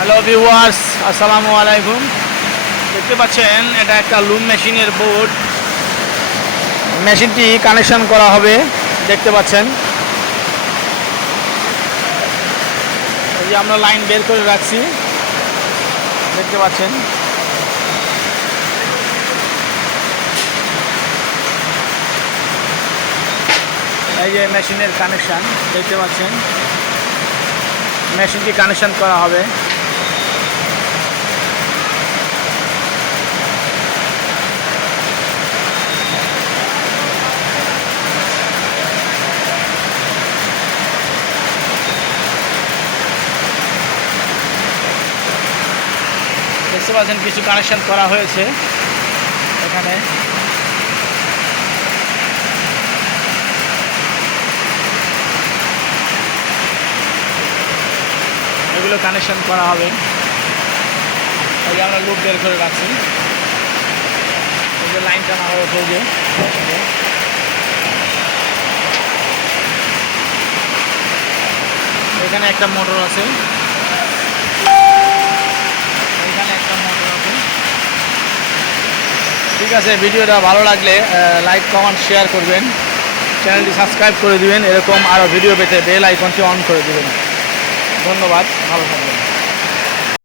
Hello viewers আসসালামু আলাইকুম দেখতে পাচ্ছেন, এটা একটা লুম মেশিনের বোর্ড মেশিনটি কানেকশন করা হবে, দেখতে পাচ্ছেন। এই যে আমরা লাইন বের করে রাখছি, দেখতে পাচ্ছেন। এই যে মেশিনের কানেকশন দেখতে পাচ্ছেন। মেশিনটি কানেকশন করা হবে। দেখতে পাচ্ছেন কিছু কানেকশন করা হয়েছে এখানে। এগুলো কানেকশন করা হবে। এই আমরা লুপ বের করে রাখছি। এই যে লাইন টানা হয়েছে এই যে। এখানে একটা মোটর আছে এখানে একটা মোটর আছে ঠিক আছে, ভিডিওটা ভালো লাগলে লাইক কমেন্ট শেয়ার করবেন। চ্যানেলটি সাবস্ক্রাইব করে দিবেন, এরকম আরও ভিডিও পেতে বেল আইকনটি অন করে দিবেন। ধন্যবাদ, ভালো থাকবেন।